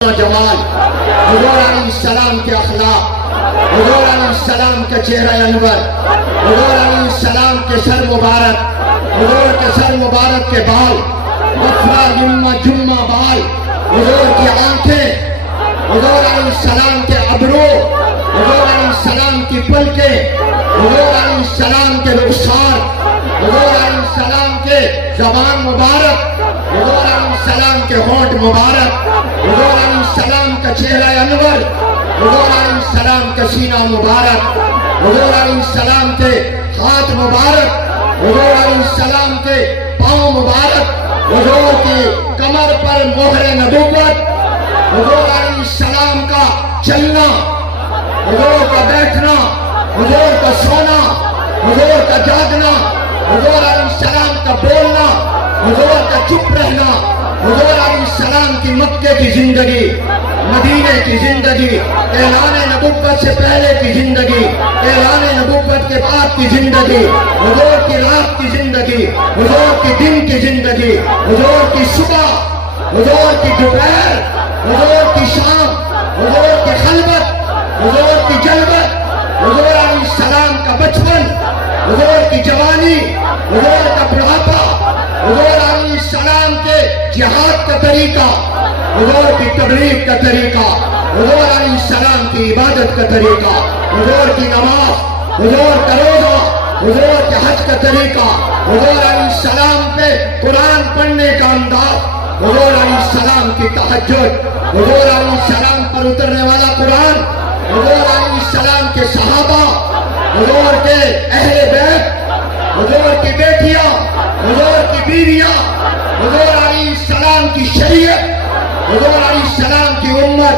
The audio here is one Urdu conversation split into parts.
جمال، حضور علیہ السلام کے اخلاق، حضور علیہ السلام کا چہرہ انور، حضور علیہ السلام کے سر مبارک، حضور کے سر مبارک کے بال، وفرا جمہ جمہ بال، حضور کی آنکھیں، حضور علیہ السلام کے ابرو، حضور علیہ السلام کی پلکیں، حضور علیہ السلام کے رخسار، حضور علیہ السلام کے زبان مبارک، حضور علیہ السلام کے ہونٹ مبارک، حضور علیہ السلام کا چہرہ انور، حضور علیہ السلام کا سینہ مبارک، حضور علیہ السلام کے ہاتھ مبارک، حضور علیہ السلام کے پاؤں مبارک، حضور کی کمر پر مہر نبوت، حضور علیہ السلام کا چلنا، حضور کا بیٹھنا، حضور کا سونا، حضور کا جاگنا، حضور علیہ السلام کا بولنا، حضور کا چپ رہنا، حضور علیہ السلام کی مکے کی زندگی، مدینے کی زندگی، اعلان نبوت سے پہلے کی زندگی، اعلان نبوت کے بعد کی زندگی، حضور کی رات کی زندگی، حضور کی دن کی زندگی، حضور کی صبح، حضور کی دوپہر، حضور کی شام، حضور کی خلوت، حضور کی جلوت، حضور علیہ السلام کا بچپن، حضور کی جوانی، حضور کا بڑھاپا، حضور علیہ السلام کے جہاد کا طریقہ، حضور کی تبلیغ کا طریقہ، حضور علیہ السلام کی عبادت کا طریقہ، حضور کی نماز، حضور کا روزہ، حضور کے حج کا طریقہ، حضور علیہ السلام پہ قرآن پڑھنے کا انداز، حضور علیہ السلام کی تہجد، حضور علیہ السلام پر اترنے والا قرآن، حضور علیہ السلام کے صحابہ، حضور کے اہل بیت، حضور کی بیٹیاں، حضور کی بیویاں، حضور علیہ السلام کی شریعت، حضور علیہ السلام کی امت،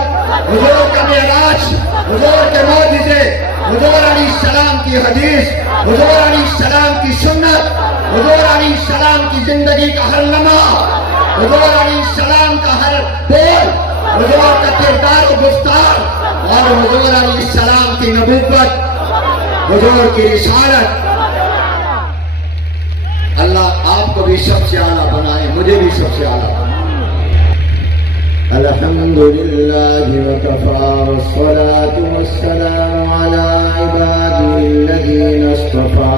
حضور کا معراج، حضور کے معجزے، حضور علیہ السلام کی حدیث، حضور علیہ السلام کی سنت، حضور علیہ السلام کی زندگی کا ہر لمحہ، حضور علیہ السلام کا ہر بول، حضور کا کردار و گفتار، اور حضور علیہ السلام کی نبوت، حضور کی رسالت۔ اللہ آپ کو بھی سب سے اعلیٰ بنائے، مجھے بھی سب سے اعلیٰ بنائے۔ الحمدللہ وکفی والصلاة والسلام علی عباده الذین اصطفی،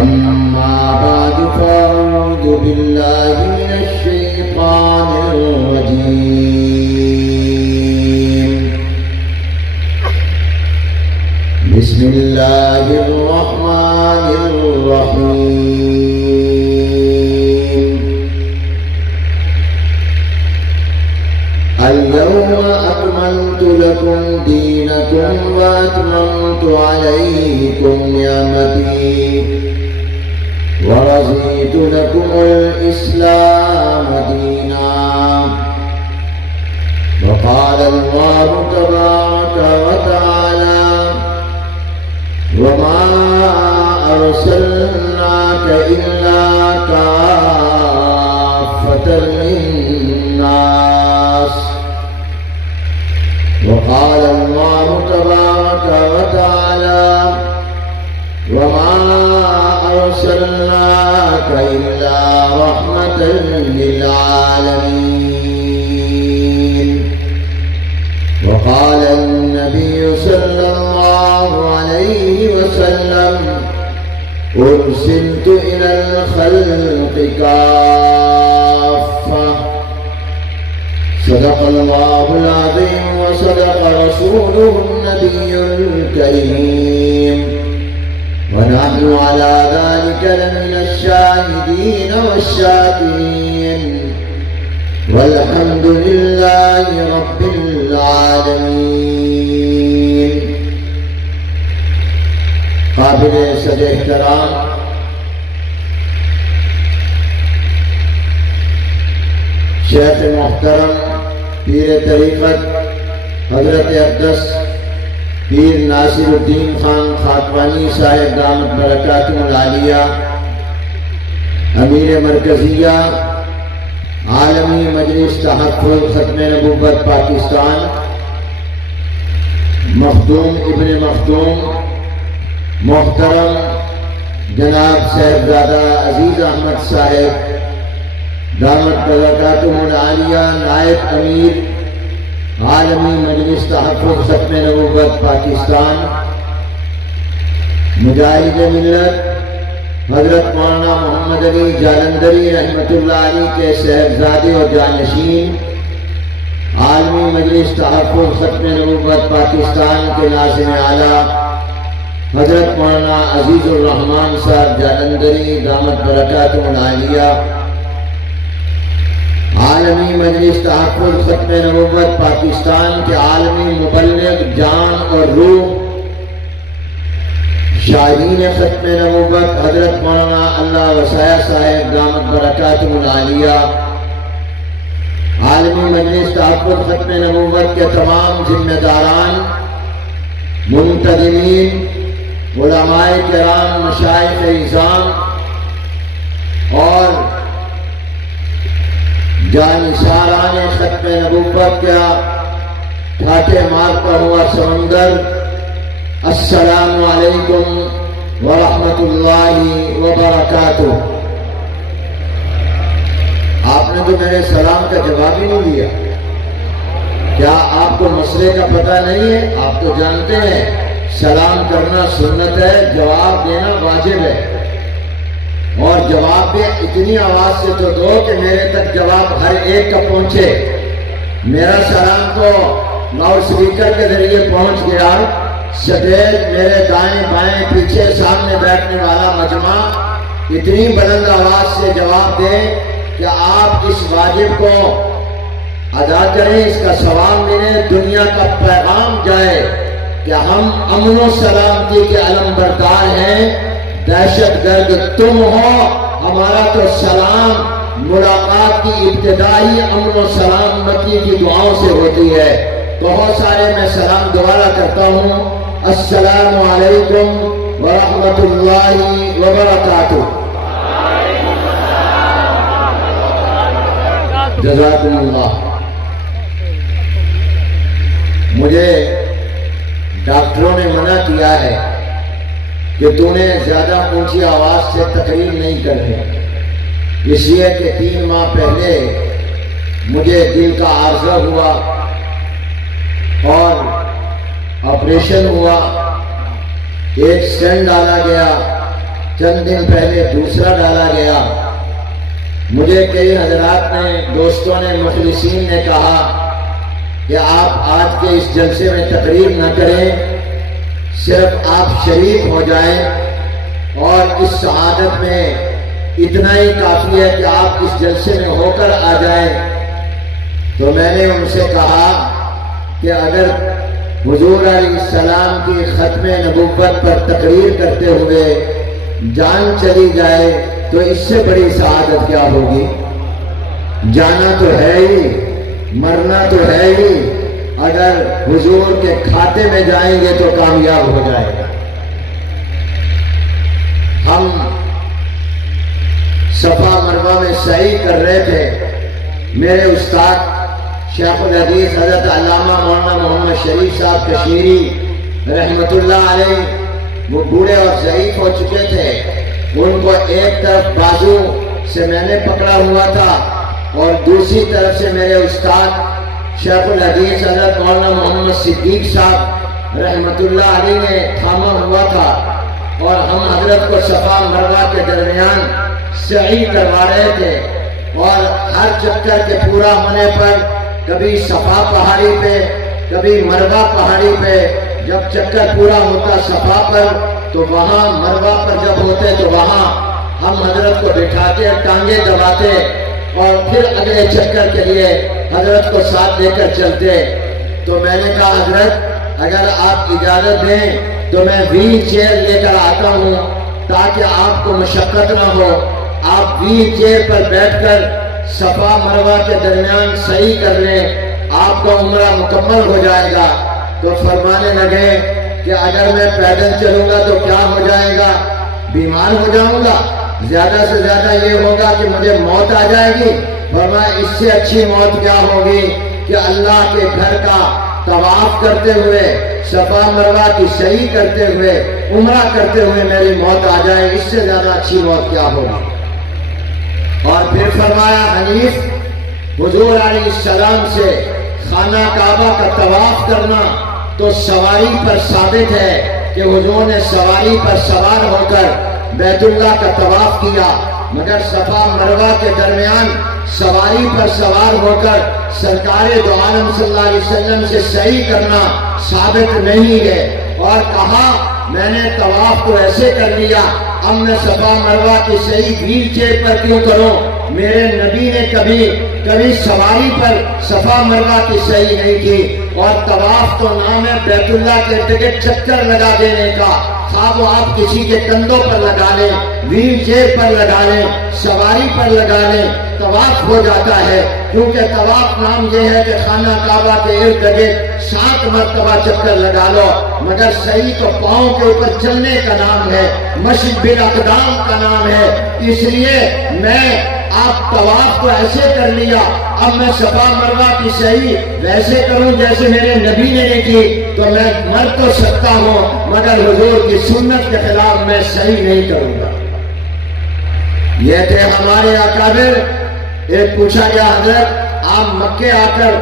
اما بعد فاعوذ باللہ من الشیطان الرجیم، بسم اللہ الرحمن الرحیم، اليوم أكملت لكم دينكم وأتممت عليكم نعمتي ورضيت لكم الإسلام دينا، وقال الله تبارك وتعالى وما أرسلناك إلا كافة للناس، وقال الله تبارك وتعالى وما أرسلناك إلا رحمة للعالمين، وقال النبي صلى الله عليه وسلم أرسلت إلى الخلق كافة، صدق الله العظيم وصدق رسوله النبي الكريم، ونحن على ذلك لمن الشاهدين والشاكرين، والحمد لله رب العالمين۔ قابل صد احترام شیخ محترم پیر طریقت حضرت اقدس پیر ناصر الدین خان خاکوانی صاحب دامت برکاتہ العالیہ، امیر مرکزیہ عالمی مجلس تحفظ ختم نبوت پاکستان، مخدوم ابن مخدوم محترم جناب صاحبزادہ عزیز احمد صاحب، دعوت برکاتہ العالیہ نائب امیر عالمی مجلس تحفظ ختم نبوت پاکستان مجاہد ملت حضرت مولانا محمد علی جالندری رحمۃ اللہ علیہ کے صاحبزادے اور جانشین عالمی مجلس تحفظ ختم نبوت پاکستان کے ناظم اعلیٰ حضرت مولانا عزیز الرحمان صاحب جالندری دامت برکاتہ العالیہ عالمی مجلس تحفظ ختم نبوت پاکستان کے عالمی مبلغ جان اور روح شاہین ختم نبوت حضرت مولانا اللہ وسایہ صاحب دامت برکاتہ العالیہ عالمی مجلس تحفظ ختم نبوت کے تمام ذمہ داران منتظمین علماء کرام مشائخ اعظام اور جانثاران ختم نبوت کا ٹھاٹے مارتا ہوا سمندر السلام علیکم ورحمۃ اللہ وبرکاتہ۔ آپ نے تو میرے سلام کا جواب ہی نہیں دیا۔ کیا آپ کو مسئلے کا پتہ نہیں ہے؟ آپ تو جانتے ہیں سلام کرنا سنت ہے، جواب دینا واجب ہے، اور جواب بھی اتنی آواز سے تو دو کہ میرے تک جواب ہر ایک کا پہنچے۔ میرا سلام تو لاؤڈ اسپیکر کے ذریعے پہنچ گیا، سٹیج میرے دائیں بائیں پیچھے سامنے بیٹھنے والا مجمع اتنی بلند آواز سے جواب دے کہ آپ اس واجب کو ادا کریں، اس کا ثواب ملے، دنیا کا پیغام جائے کہ ہم امن و سلامتی کے علم بردار ہیں، دہشت گرد تم ہو۔ ہمارا تو سلام ملاقات کی ابتدائی امن و سلامتی کی دعاؤں سے ہوتی ہے۔ بہت سارے میں سلام دوبارہ کرتا ہوں، السلام علیکم ورحمۃ اللہ وبرکاتہ۔ جزاکم اللہ۔ مجھے ڈاکٹروں نے منع کیا ہے کہ تو نے زیادہ اونچی آواز سے تقریر نہیں کرنی، اس لیے کہ 3 ماہ پہلے مجھے دل کا عارضہ ہوا اور آپریشن ہوا، ایک سٹینٹ ڈالا گیا، چند دن پہلے دوسرا ڈالا گیا۔ مجھے کئی حضرات نے، دوستوں نے، مخلصین نے کہا کہ آپ آج کے اس جلسے میں تقریر نہ کریں، صرف آپ شریک ہو جائیں، اور اس سعادت میں اتنا ہی کافی ہے کہ آپ اس جلسے میں ہو کر آ جائیں۔ تو میں نے ان سے کہا کہ اگر حضور علیہ السلام کی ختم نبوت پر تقریر کرتے ہوئے جان چلی جائے تو اس سے بڑی سعادت کیا ہوگی؟ جانا تو ہے ہی، مرنا تو ہے ہی، اگر حضور کے کھاتے میں جائیں گے تو کامیاب ہو جائے گا۔ ہم صفا مروہ میں سعی کر رہے تھے، میرے استاد شیخ الحدیث حضرت علامہ مولانا محمد شریف صاحب کشمیری رحمۃ اللہ علیہ، وہ بوڑھے اور ضعیف ہو چکے تھے، ان کو ایک طرف بازو سے میں نے پکڑا ہوا تھا اور دوسری طرف سے میرے استاد شیخ الحدیث حضرت مولانا محمد صدیق صاحب رحمۃ اللہ علیہ نے تھاما ہوا تھا، اور ہم حضرت کو صفا مروہ کے درمیان سعی کروا رہے تھے، اور ہر چکر کے پورا ہونے پر کبھی صفا پہاڑی پہ کبھی مروہ پہاڑی پہ، جب چکر پورا ہوتا صفا پر تو وہاں مروہ پر جب ہوتے تو وہاں ہم حضرت کو بٹھاتے، ٹانگیں دباتے، اور پھر اگلے چکر کے لیے حضرت کو ساتھ لے کر چلتے۔ تو میں نے کہا حضرت اگر آپ اجازت دیں تو میں ویل چیئر لے کر آتا ہوں تاکہ آپ کو مشقت نہ ہو، آپ ویل چیئر پر بیٹھ کر صفا مروہ کے درمیان صحیح کر لیں، آپ کا عمرہ مکمل ہو جائے گا۔ تو فرمانے لگے کہ اگر میں پیدل چلوں گا تو کیا ہو جائے گا؟ بیمار ہو جاؤں گا، زیادہ سے زیادہ یہ ہوگا کہ مجھے موت آ جائے گی۔ فرمایا اس سے اچھی موت کیا ہوگی کہ اللہ کے گھر کا طواف کرتے ہوئے، صفا مروہ کی سعی کرتے ہوئے، عمرہ کرتے ہوئے میری موت آ جائے، اس سے زیادہ اچھی موت کیا ہوگی؟ اور پھر فرمایا حنیف حضور علیہ السلام سے خانہ کعبہ کا طواف کرنا تو سواری پر ثابت ہے کہ حضور نے سواری پر سوار ہو کر بیت اللہ کا طواف کیا، مگر صفا مروہ کے درمیان سواری پر سوار ہو کر سرکار دو عالم صلی اللہ علیہ وسلم سے صحیح کرنا ثابت نہیں ہے۔ اور کہا میں نے طواف تو ایسے کر لیا، اب میں صفا مروہ کی صحیح ویل چیئر پر کیوں کروں؟ میرے نبی نے کبھی سواری پر صفا مروہ کی صحیح نہیں کی۔ اور طواف تو نام ہے بیت اللہ کے ٹکٹ چکر لگا دینے کا، خواب وہ آپ کسی کے کندھوں پر لگا لیں، ویل چیئر پر لگا لیں، سواری پر لگا لیں، طواف ہو جاتا ہے۔ کیونکہ طواف نام یہ ہے کہ خانہ کعبہ کے ارد گرد 7 مرتبہ چکر لگا لو، مگر صحیح تو پاؤں کے اوپر چلنے کا نام ہے، مشی بالاقدام کا نام ہے۔ اس لیے میں آپ طواف کو ایسے کر لیا، اب میں صفا مروہ کی صحیح ویسے کروں جیسے میرے نبی نے کی تو میں مر تو سکتا ہوں، مگر حضور کی سنت کے خلاف میں صحیح نہیں کروں گا۔ یہ تھے ہمارے اکابر۔ ایک پوچھا گیا حضرت آپ مکے آ کر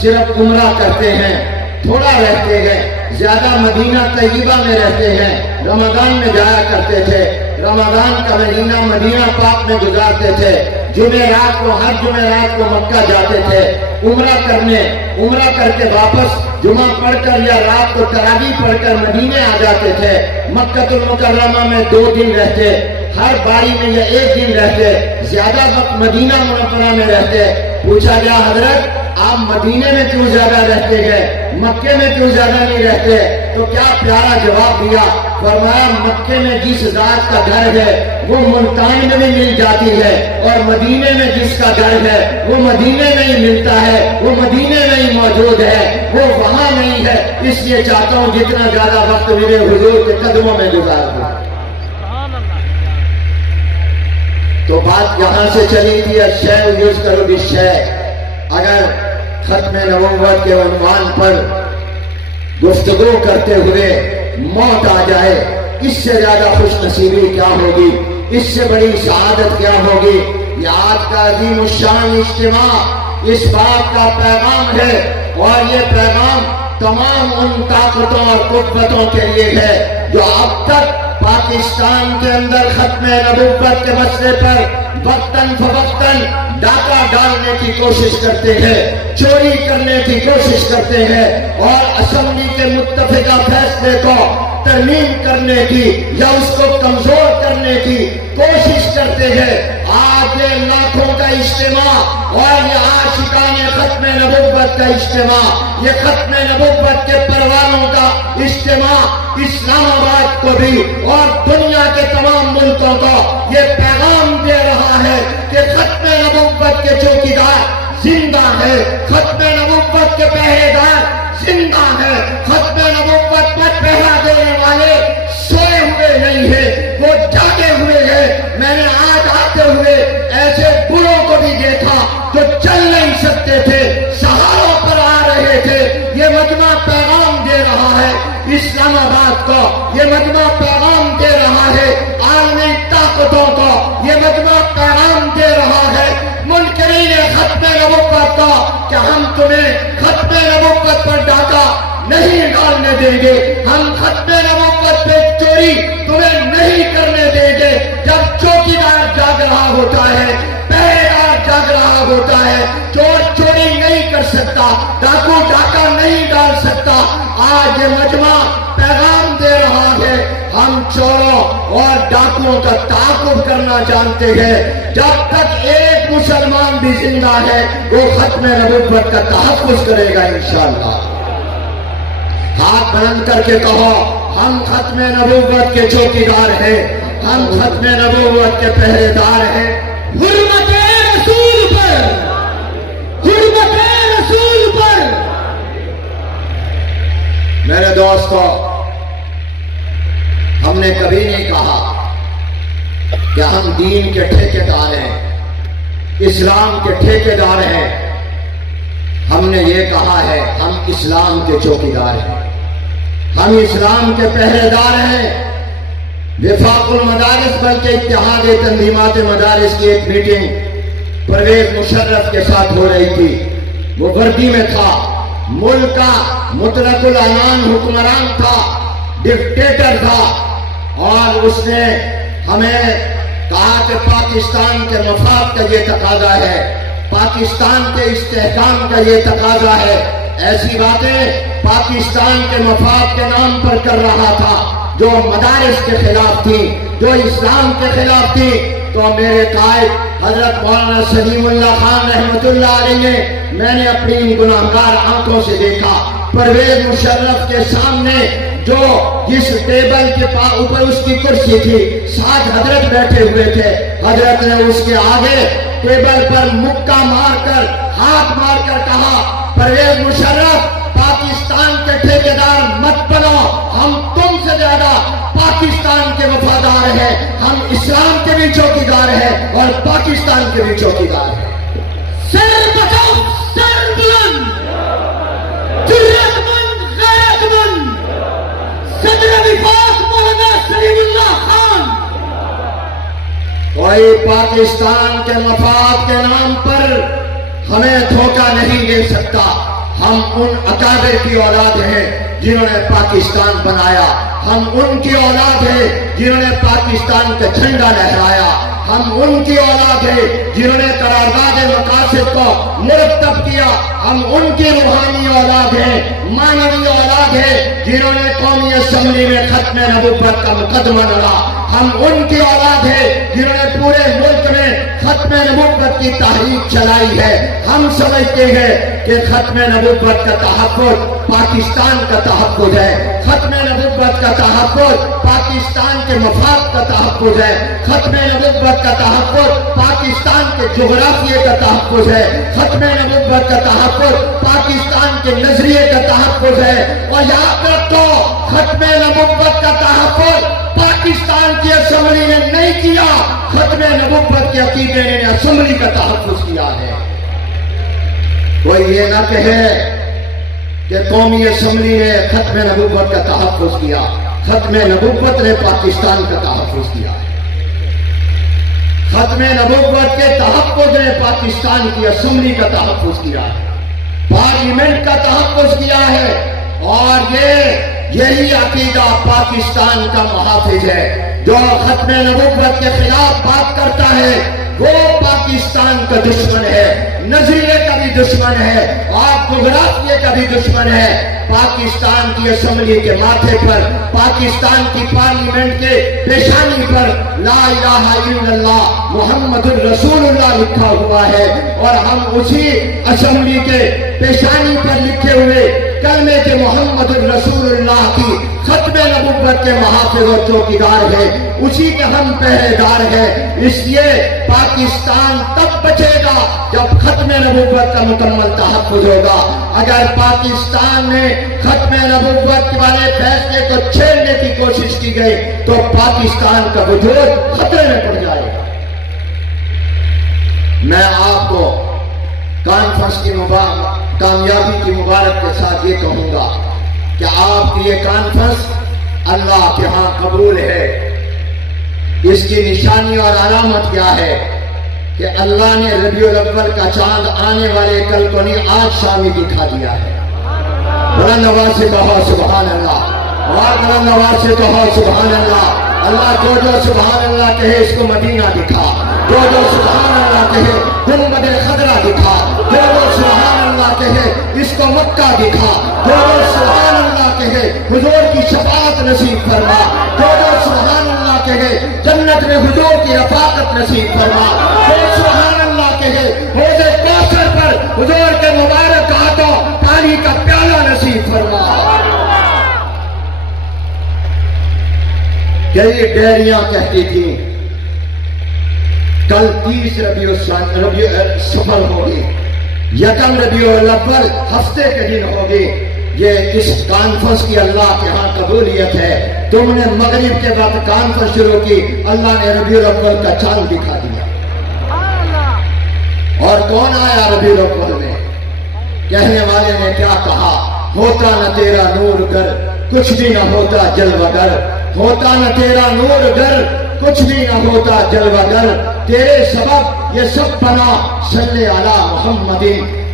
صرف عمرہ کرتے ہیں، تھوڑا رہتے ہیں، زیادہ مدینہ طیبہ میں رہتے ہیں، رمضان میں جایا کرتے تھے، رمضان کا مہینہ مدینہ پاک میں گزارتے تھے، جمعرات کو ہر جمعرات کو مکہ جاتے تھے عمرہ کرنے، عمرہ کر کے واپس جمعہ پڑھ کر یا رات کو تراویح پڑھ کر مدینے آ جاتے تھے۔ مکہ المکرمہ میں 2 دن رہتے، ہر باری میں یا 1 دن رہتے، زیادہ وقت مدینہ منورہ میں رہتے۔ پوچھا گیا حضرت آپ مدینے میں کیوں زیادہ رہتے ہیں، مکے میں کیوں زیادہ نہیں رہتے؟ تو کیا پیارا جواب دیا، فرمایا مکے میں جس ذات کا گھر ہے وہ ملتان میں بھی مل جاتی ہے، اور مدینے میں جس کا گھر ہے وہ مدینے میں ہی ملتا ہے، وہ مدینے میں ہی موجود ہے، وہ وہاں نہیں ہے۔ اس لیے چاہتا ہوں جتنا زیادہ وقت میرے حضور کے قدموں میں گزار دوں۔ تو بات یہاں سے چلی تھی الشیء یذکر بالشیء۔ اگر ختم نبوت کے عنوان پر گفتگو کرتے ہوئے موت آ جائے، اس سے زیادہ خوش نصیبی کیا ہوگی، اس سے بڑی سعادت کیا ہوگی۔ یہ آج کا عظیم الشان اجتماع اس بات کا پیغام ہے، اور یہ پیغام تمام ان طاقتوں اور قوتوں کے لیے ہے جو اب تک پاکستان کے اندر ختم نبوت کے مسئلے پر وقتاً فوقتاً ڈاکہ ڈالنے کی کوشش کرتے ہیں، چوری کرنے کی کوشش کرتے ہیں، اور اسمبلی کے متفقہ فیصلے کو ترمیم کرنے کی یا اس کو کمزور کرنے کی کوشش کرتے ہیں۔ آج یہ لاکھوں کا اجتماع اور یہ عاشقان ختم نبوت کا اجتماع، یہ ختم نبوت کے پروانوں کا اجتماع اسلام آباد کو بھی اور دنیا کے تمام ملکوں کو یہ پیغام دے رہا ہے کہ ختم نبوت کے چوکیدار زندہ ہے، ختم نبوت کے پہرے دار زندہ ہے، ختم نبوت پر پہرا دینے والے سوئے ہوئے نہیں ہیں، وہ جاگے ہوئے ہیں۔ میں نے آج آتے ہوئے ایسے بڑوں کو بھی دیکھا جو چل نہیں سکتے تھے، سہاروں پر آ رہے تھے۔ یہ مجمع پیغام دے رہا ہے اسلام آباد کو، یہ مجمع پیغام دے رہا ہے عالمی طاقتوں کو، یہ مجمع پیغام دے رہا ہے منکرین ختم نبوت کو کہ ہم تمہیں ختم نبوت پر ڈاکہ نہیں ڈالنے دیں گے، ہم ختم نبوت پہ چوری تمہیں نہیں کرنے دیں گے۔ جب چوکیدار جاگ رہا ہوتا ہے، پہرے دار جاگ رہا ہوتا ہے، چور چوری نہیں کر سکتا، ڈاکو ڈاکہ نہیں ڈال سکتا۔ آج یہ مجمع پیغام دے رہا ہے ہم چوروں اور ڈاکوؤں کا تعاقب کرنا جانتے ہیں۔ جب تک ایک مسلمان بھی زندہ ہے وہ ختم نبوت کا تحفظ کرے گا انشاءاللہ۔ ہاتھ بلند کر کے کہو ہم ختم نبوت کے چوکیدار ہیں، ہم ختم نبوت کے پہرے دار ہیں۔ حرمت رسول پر، حرمت رسول پر۔ میرے دوستو، ہم نے کبھی نہیں کہا کہ ہم دین کے ٹھیکیدار ہیں، اسلام کے ٹھیکیدار ہیں۔ ہم نے یہ کہا ہے ہم اسلام کے چوکیدار ہیں، ہم اسلام کے پہرے دار ہیں۔ وفاق المدارس بلکہ اتحاد تنظیمات مدارس کی ایک میٹنگ پرویز مشرف کے ساتھ ہو رہی تھی. وہ وردی میں تھا، ملک کا مطلق العنان حکمران تھا، ڈکٹیٹر تھا، اور اس نے ہمیں کہا کہ پاکستان کے مفاد کا یہ تقاضا ہے، پاکستان کے استحکام کا یہ تقاضا ہے. ایسی باتیں پاکستان کے مفاد کے نام پر کر رہا تھا جو مدارس کے خلاف تھی، جو اسلام کے خلاف تھی. تو میرے قائد حضرت مولانا سلیم اللہ خان رحمت اللہ علیہ نے، میں نے اپنی گناہگار آنکھوں سے دیکھا پرویز مشرف کے سامنے جو جس ٹیبل کے اوپر اس کی کرسی تھی، 7 حضرت بیٹھے ہوئے تھے. حضرت نے اس کے آگے ٹیبل پر مکہ مار کر، ہاتھ مار کر کہا، پرویز مشرف پاکستان کے ٹھیکیدار مت بنو، ہم تم سے زیادہ پاکستان کے وفادار ہیں، ہم اسلام کے بھی چوکیدار ہیں اور پاکستان کے بھی چوکیدار ہیں. سر بچاؤ، سر بلند، جرأت مند، غیرت مند، صدر وفاق مولانا سلیم اللہ خان. کوئی پاکستان کے مفاد کے نام پر ہمیں دھوکہ نہیں دے سکتا. ہم ان اکابر کی اولاد ہیں جنہوں نے پاکستان بنایا، ہم ان کی اولاد ہیں جنہوں نے پاکستان کا جھنڈا لہرایا، ہم ان کی اولاد ہیں جنہوں نے قرارداد مقاصد کو مرتب کیا، ہم ان کی روحانی اولاد ہیں، معنوی اولاد ہیں جنہوں نے قومی اسمبلی میں ختم نبوت کا مقدمہ لڑا، ہم ان کی اولاد ہیں جنہوں نے پورے ملک میں ختم نبوت کی تحریک چلائی ہے. ہم سمجھتے ہیں کہ ختم نبوت کا تحفظ پاکستان کا تحفظ ہے، ختم نبوت کا تحفظ پاکستان کے مفاد کا تحفظ ہے، ختم نبوت کا تحفظ پاکستان کے جغرافیے کا تحفظ ہے، ختم نبوت کا تحفظ پاکستان کے نظریے کا تحفظ ہے. اور یاد رکھو، ختم نبوت کا تحفظ پاکستان کی اسمبلی نے نہیں کیا، ختم نبوت کے عقیدے نے اسمبلی کا تحفظ کیا ہے. کوئی یہ نہ کہے کہ قومی اسمبلی نے ختم نبوت کا تحفظ کیا، ختم نبوت نے پاکستان کا تحفظ کیا ہے. ختم نبوت کے تحفظ نے پاکستان کی اسمبلی کا تحفظ کیا ہے، پارلیمنٹ کا تحفظ کیا ہے. اور یہی عقیدہ پاکستان کا محافظ ہے. جو ختم نبوت کے خلاف بات کرتا ہے وہ پاکستان کا دشمن ہے، نظریے کا بھی دشمن ہے اور جغرافیے کا بھی دشمن ہے. پاکستان کی اسمبلی کے ماتھے پر، پاکستان کی پارلیمنٹ کے پیشانی پر لا الہ الا اللہ محمد الرسول اللہ لکھا ہوا ہے، اور ہم اسی اسمبلی کے پیشانی پر لکھے ہوئے کلمے کے محمد الرسول اللہ کی ختم نبوت کے محافظ اور چوکیدار ہیں، اسی کے ہم پہرے دار ہیں. اس لیے پاکستان تب بچے گا جب ختم نبوت کا مکمل تحفظ ہوگا. اگر پاکستان میں ختم نبوت والے فیصلے کو چھیڑنے کی کوشش کی گئی تو پاکستان کا وجود خطرے میں پڑ جائے گا. میں آپ کو کانفرنس کی کامیابی کی مبارک کے ساتھ یہ کہوں گا کہ آپ کی یہ کانفرنس اللہ کے ہاں قبول ہے. اس کی نشانی اور علامت کیا ہے کہ اللہ نے ربیع الاول کا چاند آنے والے کل کو نہیں، آج شام ہی دکھا دیا ہے. بلند آواز سے کہو سبحان اللہ، اور بلند آواز سے کہو سبحان اللہ. اللہ جو سبحان اللہ کہے اس کو مدینہ دکھا، جو سبحان اللہ کہے گنبد خضرا دکھا، جو سبحان اللہ کہے اس کو مکہ دکھا، جو سبحان اللہ کہے حضور کی شفاعت نصیب فرما، جو سبحان اللہ کہے جنت میں حضور کی رفاقت نصیب فرما، جو سبحان اللہ کہے حوض کوثر پر حضور کے مبارک ہاتھوں پانی کا پیالہ نصیب فرما. کئی ڈیریاں کہتی تھیں کل 30 ربیع سفر ہوگی، یکم ربیع الاول ہفتے کے دن ہوگی. یہ اس کانفرنس کی اللہ کے ہاں قبولیت ہے. تم نے مغرب کے وقت کانفرنس شروع کی، اللہ نے ربیع الاول کا چاند دکھا دیا. اور کون آیا ربیع الاول میں؟ کہنے والے نے کیا کہا؟ ہوتا نہ تیرا نور گر، کچھ بھی نہ ہوتا جلوہ گر، ہوتا نہ تیرا نور گر کچھ بھی نہ ہوتا جلوہ گر تیرے سبب یہ سب بنا صلی علی محمد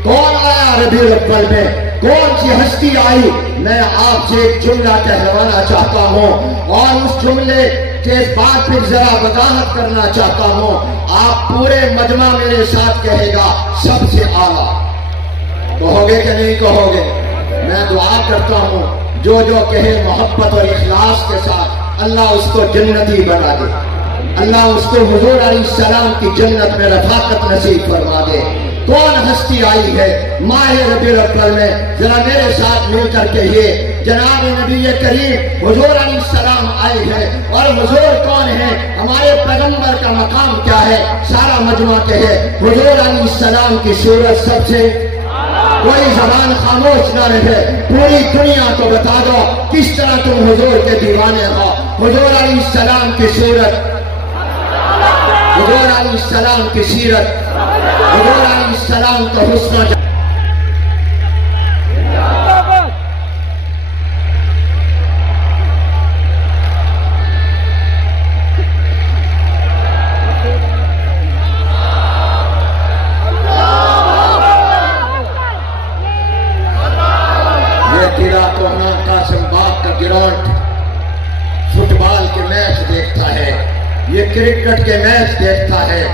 کون آیا ربیع الاول میں کون سی ہستی آئی میں آپ سے ایک جملہ کہلوانا چاہتا ہوں اور اس جملے کے بعد پھر ذرا وضاحت کرنا چاہتا ہوں آپ پورے مجمع میرے ساتھ کہے گا سب سے اعلیٰ کہو گے کہ نہیں کہو گے میں دعا کرتا ہوں جو کہے محبت اور اخلاص کے ساتھ اللہ اس کو جنتی بنا دے اللہ اس کو حضور علیہ السلام کی جنت میں رفاقت نصیب فرما دے کون ہستی آئی ہے ماہ ربیع الاول میں ذرا میرے ساتھ مل کر کہیے جناب نبی کریم حضور علیہ السلام آئے ہیں اور حضور کون ہے ہمارے پیغمبر کا مقام کیا ہے سارا مجمع کہے حضور علیہ السلام کی صورت سب سے کوئی زبان خاموش نہ رہے پوری دنیا کو بتا دو کس طرح تم حضور کے دیوانے ہو حضور علیہ السلام کی صورت حضور علیہ السلام کی سیرت حضور علیہ السلام کا حسن یہ قلعہ کوہنا قاسم باغ کا گراؤنڈ فٹ بال کے میچ دیکھتا ہے یہ کرکٹ کے میچ دیکھتا ہے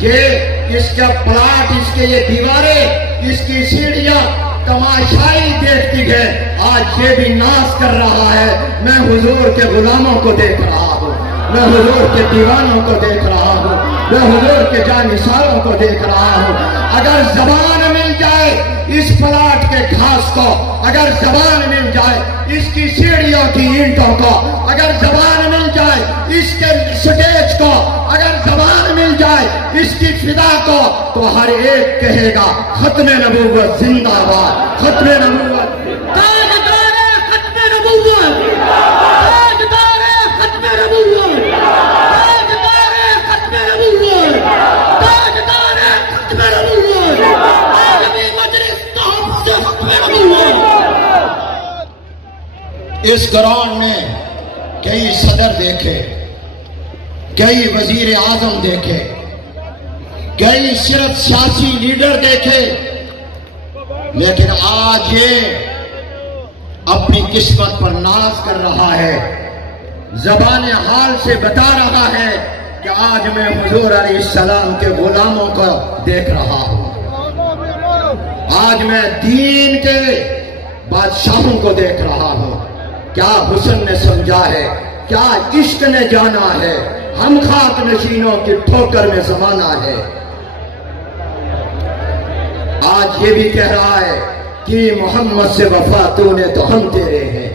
یہ اس کا پلاٹ اس کے یہ دیواریں اس کی سیڑھیاں تماشائی دیکھتی ہے آج یہ بھی ناز کر رہا ہے میں حضور کے غلاموں کو دیکھ رہا ہوں میں حضور کے دیوانوں کو دیکھ رہا ہوں میں حضور کے جانثاروں کو دیکھ رہا ہوں اگر زبان مل جائے اس پلاٹ کے گھاس کو اگر زبان مل جائے اس کی سیڑھیوں کی اینٹوں کو اگر زبان مل جائے اس کے سٹیج کو اگر زبان مل جائے اس کی فضا کو تو ہر ایک کہے گا ختم نبوت زندہ باد ختم نبوت تاجدار ختم نبوت تاجدار ختم نبوت تاجدار ختم نبوت تاجدار ختم نبوت عالمی مجلس تحت سے ختم نبوت اس گراؤنڈ میں کئی صدر دیکھے کئی وزیر اعظم دیکھے کئی صرف سیاسی لیڈر دیکھے لیکن آج یہ اپنی قسمت پر ناز کر رہا ہے زبان حال سے بتا رہا ہے کہ آج میں حضور علیہ السلام کے غلاموں کو دیکھ رہا ہوں آج میں دین کے بادشاہوں کو دیکھ رہا ہوں کیا حسن نے سمجھا ہے کیا عشق نے جانا ہے ہم خاک نشینوں کی ٹھوکر میں زمانہ ہے آج یہ بھی کہہ رہا ہے کہ محمد سے وفا تو نے تو ہم تیرے ہیں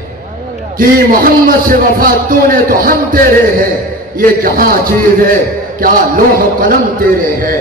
کہ محمد سے وفا تو نے تو ہم تیرے ہیں یہ جہاں چیز ہے کیا لوح و قلم تیرے ہے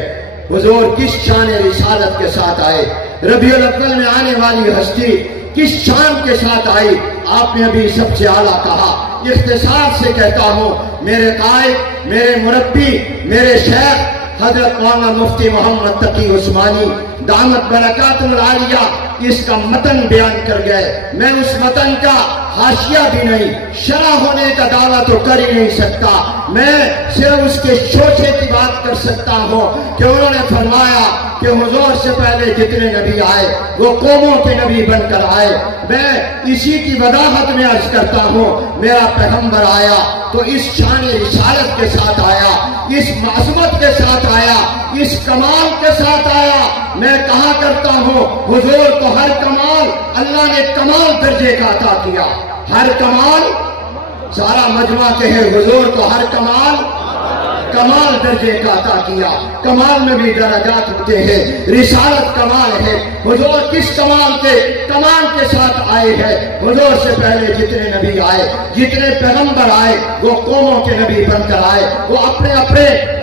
حضور کس شان رسالت کے ساتھ آئے ربیع الاول میں آنے والی ہستی کس شان کے ساتھ آئی آپ نے ابھی سب سے اعلیٰ کہا اختصار سے کہتا ہوں میرے قائد میرے مربی میرے شیخ حضرت مولانا مفتی محمد تقی عثمانی دامت برکات العالیہ اس کا متن بیان کر گئے میں اس متن کا حاشیہ بھی نہیں شرح ہونے کا دعویٰ تو کر ہی نہیں سکتا میں صرف اس کے شوشے کی بات کر سکتا ہوں کہ انہوں نے فرمایا کہ حضور سے پہلے جتنے نبی آئے وہ قوموں کے نبی بن کر آئے میں اسی کی وضاحت میں عرض کرتا ہوں میرا پیغمبر آیا تو اس شان رسالت کے ساتھ آیا اس عظمت کے ساتھ آیا اس کمال کے ساتھ آیا میں کہا کرتا ہوں حضور کو ہر کمال اللہ نے کمال درجے کا عطا کیا ہر کمال سارا مجمع کہے حضور کو ہر کمال درجے کا عطا کیا کمال میں بھی درجات ہوتے ہیں رسالت کمال ہے حضور کس کمال کے ساتھ آئے ہیں حضور سے پہلے جتنے نبی آئے جتنے پیغمبر آئے وہ قوموں کے نبی بن کر آئے وہ اپنے